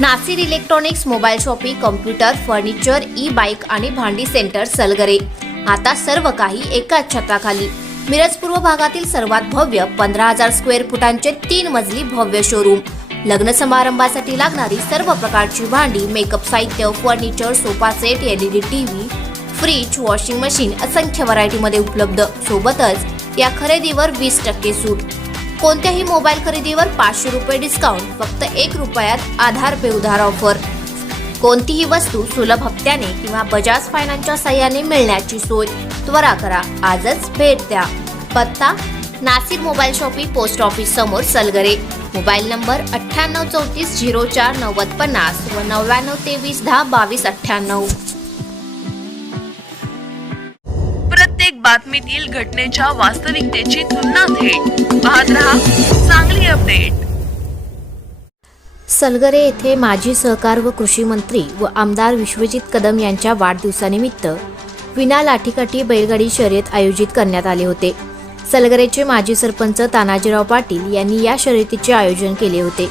Nasir electronics, mobile shopping, computer, furniture, E bike आणि भांडी centre Salgare. आता सर्व काही एकाच छताखाली. मिरज पूर्व भागातील सर्वात भव्य 15,000 स्क्वेअर फुटांचे 3 मजली भव्य शोरूम. लग्न समारंभासाठी लागणारी सर्व प्रकारची भांडी, मेकअप साहित्य, furniture, sofa set, LED TV, fridge, washing machine असंख्य व्हरायटीमध्ये उपलब्ध. सोबतच या खरेदीवर 20% सूट. कोणत्याही मोबाईल खरेदीवर 500 रुपये डिस्काउंट. फक्त 1 रुपयात आधार पे उधार ऑफर. कोणतीही वस्तू सुलभ हप्त्याने किंवा बजाज फायनान्सच्या साहाय्याने मिळण्याची सोय. त्वरा करा, आजच भेट द्या. पत्ता: Nasir mobile shopping, post office समोर, सलगरे. मोबाईल नंबर 9834049050 व 9923102298. प्रत्येक बातमीतील घटनेच्या वास्तविकतेची तुलना थेट पाहत रहा चांगली अपडेट. सलगरे येथे माजी सहकार व कृषी मंत्री व आमदार विश्वजित कदम यांच्या वाढदिवसानिमित्त विना लाठीकाठी बैलगाडी शर्यत आयोजित करण्यात आले होते. सलगरेचे माजी सरपंच तानाजीराव पाटील यांनी या शर्यतीचे आयोजन केले होते.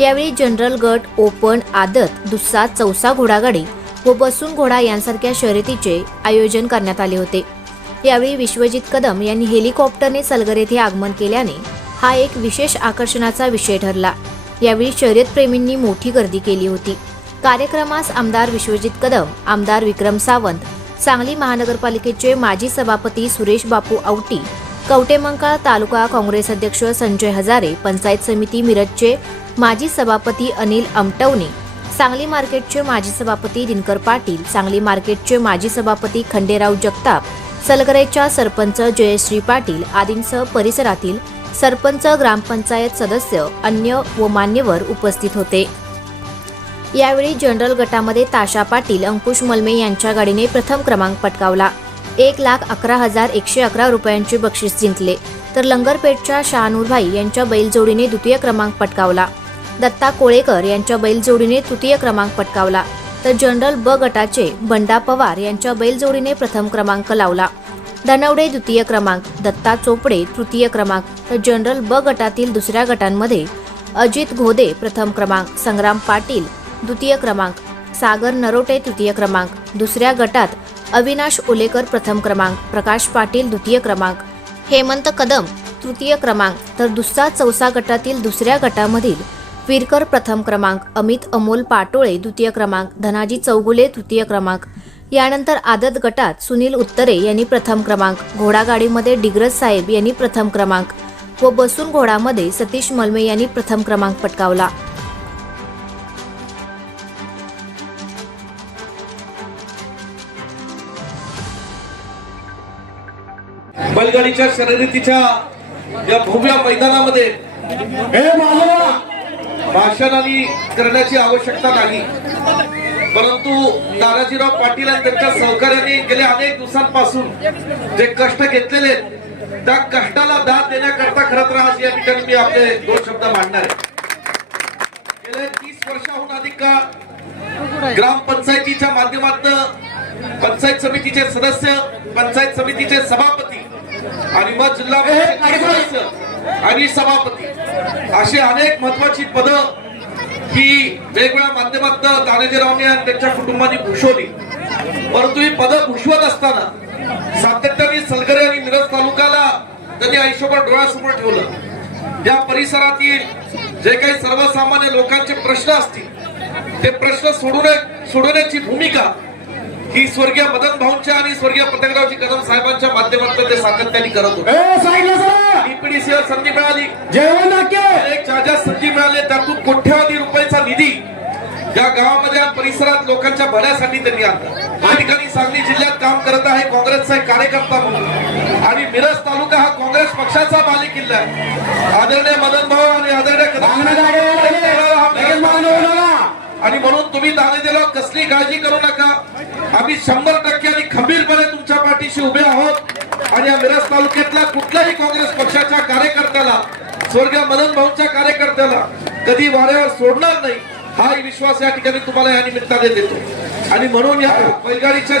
यावेळी जनरल गट, ओपन, आदत, दुस्सा, चौसा घोडागाडी व बसून घोडा यांसारख्या शर्यतीचे आयोजन करण्यात आले होते. यावेळी विश्वजित कदम यांनी हेलिकॉप्टरने सलगरे येथे आगमन केल्याने हा एक विशेष आकर्षणाचा विषय ठरला. यावेळी शर्यतप्रेमींनी मोठी गर्दी केली होती. कार्यक्रमास आमदार विश्वजित कदम, आमदार विक्रम सावंत, सांगली महानगरपालिकेचे माजी सभापती सुरेश बापू औटी, कवटेमंकाळ तालुका काँग्रेस अध्यक्ष संजय हजारे, पंचायत समिती मिरजचे माजी सभापती अनिल अमटवणे, सांगली मार्केटचे माजी सभापती दिनकर पाटील, सांगली मार्केटचे माजी सभापती खंडेराव जगताप, सलगरेच्या सरपंच जयश्री पाटील आदींसह परिसरातील सरपंच, ग्रामपंचायत सदस्य, अन्य व मान्यवर उपस्थित होते. यावेळी जनरल गटामध्ये ताशा पाटील, अंकुश मलमे यांच्या गाडीने प्रथम क्रमांक पटकावला. 1,11,111 रुपयांचे बक्षीस जिंकले. तर लंगरपेठच्या शहानूरभाई यांच्या बैलजोडीने द्वितीय क्रमांक पटकावला. दत्ता कोळेकर यांच्या बैलजोडीने तृतीय क्रमांक पटकावला. तर जनरल ब गटाचे बंडा पवार यांच्या बैलजोडीने प्रथम क्रमांक लावला. धनवडे द्वितीय क्रमांक, दत्ता चोपडे तृतीय क्रमांक. तर जनरल ब गटातील दुसऱ्या गटांमध्ये अजित घोदे प्रथम क्रमांक, संग्राम पाटील द्वितीय क्रमांक, सागर नरोटे तृतीय क्रमांक. दुसऱ्या गटात अविनाश ओलेकर प्रथम क्रमांक, प्रकाश पाटील द्वितीय क्रमांक, हेमंत कदम तृतीय क्रमांक. तर दुस्सा चौसा गटातील दुसऱ्या गटामधील वीरकर प्रथम क्रमांक, अमित अमोल पाटोळे द्वितीय क्रमांक, धनाजी चौगुले तृतीय क्रमांक. यानंतर आदत गटात सुनील उत्तरे यांनी प्रथम क्रमांक, घोडागाडीमध्ये डिग्रज साहेब यांनी प्रथम क्रमांक व बसून घोडामध्ये सतीश मलमे यांनी प्रथम क्रमांक पटकावला. बैलगाडीच्या शर्यतीच्या या भव्य मैदानामध्ये भाषणाने करण्याची आवश्यकता नाही, परंतु तानाजीराव पाटील आणि त्यांच्या सहकार्याने गेल्या अनेक दिवसांपासून जे कष्ट घेतलेले त्या कष्टाला दाद देण्याकरता खरं तर आज या ठिकाणी मी आपले 2 शब्द मांडणार आहे. गेले 30 वर्षाहून अधिक काळ ग्रामपंचायतीच्या माध्यमातून पंचायत समितीचे सदस्य, पंचायत समितीचे सभापती आणि मग जिल्हा परिषदेचे सदस्य आणि सभापती अशी अनेक महत्वाची पदं ही वेगवेगळ्या माध्यमातून तानाजीरावने आणि त्यांच्या कुटुंबाने भूषवली. परंतु ही पदं भूषवत असताना सातत्याने सलगरे आणि मिरज तालुक्याला त्यांनी आयुष्यभर डोळ्यासमोर ठेवलं. या परिसरातील जे काही सर्वसामान्य लोकांचे प्रश्न असतील ते प्रश्न सोडवण्याची भूमिका ही स्वर्गीय मदन भाऊंच्या आणि स्वर्गीय पतंगरावजी कदम साहेबांच्या माध्यमातून ते सातत्याने करत होते. डीपीडीसीवर संधी मिळाली, एक ज्या संधी मिळाली त्यातून कोट्यवधी रुपयाचा निधी या गावामध्ये आणि परिसरात लोकांच्या भल्यासाठी त्यांनी आणला. या ठिकाणी सांगली जिल्ह्यात काम करत आहे काँग्रेसचा एक कार्यकर्ता म्हणून, आणि मिरज तालुका हा काँग्रेस पक्षाचा बालेकिल्ला आहे. आदरणीय मदन भाऊ आणि आदरणीय आणि म्हणून तुम्ही तानाजीराव कसली काळजी करू नका. आम्ही 100% आणि खंबीरपणे तुमच्या पाठीशी उभे आहोत. आणि या मिरज तालुक्यातल्या कुठल्याही काँग्रेस पक्षाच्या कार्यकर्त्याला, स्वर्गीय मदन भाऊंच्या कार्यकर्त्याला कधी वाऱ्यावर सोडणार नाही, हा विश्वास या ठिकाणी तुम्हाला या निमित्ताने देतो. आणि म्हणून या बैलगाडीच्या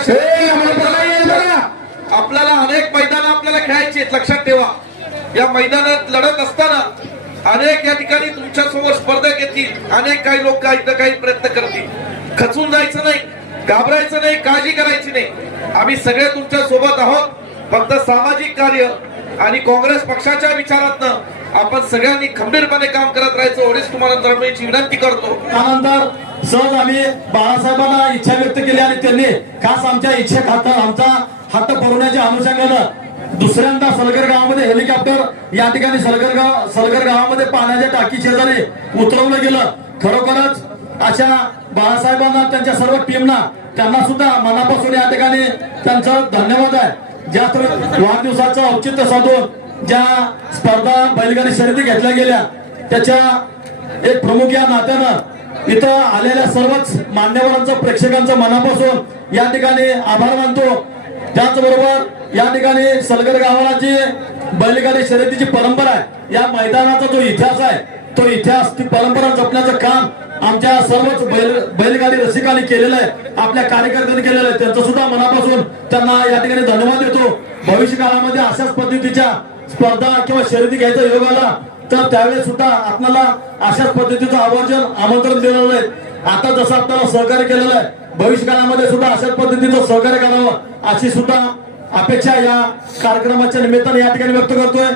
आपल्याला अनेक मैदान आपल्याला खेळायची, लक्षात ठेवा. या मैदानात लढत असताना अनेक या ठिकाणी तुमच्या समोर स्पर्धा घेतील, अनेक काही लोक काही ना काही प्रयत्न करतील. खचून जायचं नाही, घाबरायचं नाही, काळजी करायची नाही. आम्ही सगळे तुमच्या सोबत आहोत. फक्त सामाजिक कार्य आणि काँग्रेस पक्षाच्या विचारातनं आपण सगळ्यांनी खंबीरपणे काम करत राहायचं एवढीच तुम्हाला तळमळीची विनंती करतो. त्यानंतर सहज आम्ही बाळासाहेबांना इच्छा व्यक्त केली आणि त्यांनी खास आमच्या इच्छे खातर आमचा हात पुरवण्याच्या अनुषंगानं दुसऱ्यांदा सलगर गावामध्ये हेलिकॉप्टर या ठिकाणी सलगर गावामध्ये पाण्याच्या टाकी शेजारी उतरवलं गेलं. खरोखरच अशा बाळासाहेबांना त्यांच्या सर्व टीमना त्यांना सुद्धा मनापासून या ठिकाणी त्यांचं धन्यवाद आहे. ज्या वाढदिवसाचं औचित्य साधून ज्या स्पर्धा बैलगाडी शर्यती घेतल्या गेल्या त्याच्या एक प्रमुख या नात्यानं इथं आलेल्या सर्वच मान्यवरांचं प्रेक्षकांचं मनापासून या ठिकाणी आभार मानतो. त्याचबरोबर या ठिकाणी सलगर गावाला जी बैलगाडी शर्यतीची परंपरा आहे, या मैदानाचा जो इतिहास आहे तो इतिहास ती परंपरा जपण्याचं काम आमच्या सर्वच बैलगाडी रसिकांनी केलेलं आहे, आपल्या कार्यकर्त्यांनी केलेलं आहे. त्यांचं सुद्धा मनापासून त्यांना या ठिकाणी धन्यवाद देतो. भविष्य काळामध्ये अशाच पद्धतीच्या स्पर्धा किंवा शर्यती घ्यायचा योग आला तर त्यावेळेस सुद्धा आपल्याला अशाच पद्धतीचं आमंत्रण दिलेलं आहे. आता जसं आपल्याला सहकार्य केलेलं आहे, भविष्य काळामध्ये सुद्धा अशाच पद्धतीचं सहकार्य करावं अशी सुद्धा अपेक्षा या कार्यक्रमाच्या निमित्ताने या ठिकाणी व्यक्त करतोय.